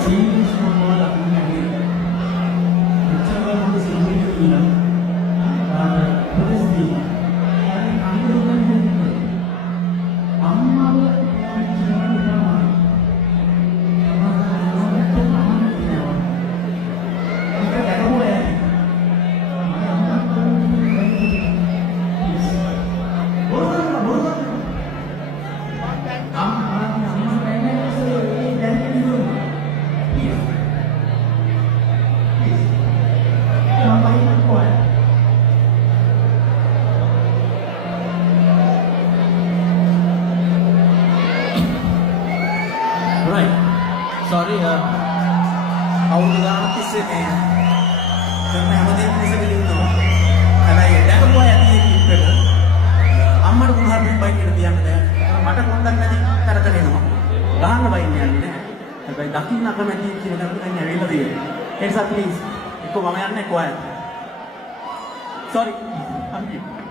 Series මොනවද අන්නේ එච්චර මොකද සීරීස් කියලා පොඩි අර අඳුරන්නේ අම්මාව Right. Sorry, අවුරුදු ගානක් තිස්සේ මේ කරන හැමදේම ඉස්සෙල්ලා හැබැයි දැකපු අය ඇති ක්ලිප් එක අම්මට පුහාරෙන් බයික් එක තියන්න බෑ. මට කොණ්ඩක් නැති තරකට එනවා. ගහන්න බයින්නේ යන්නේ නැහැ. හැබැයි දකින්න අකමැති කියන දරුවෝ දැන් ඇවිල්ලා තියෙනවා. ඒ නිසා ප්ලීස් එක්ක මම යන්නේ කොහොමද? Sorry. Thank you.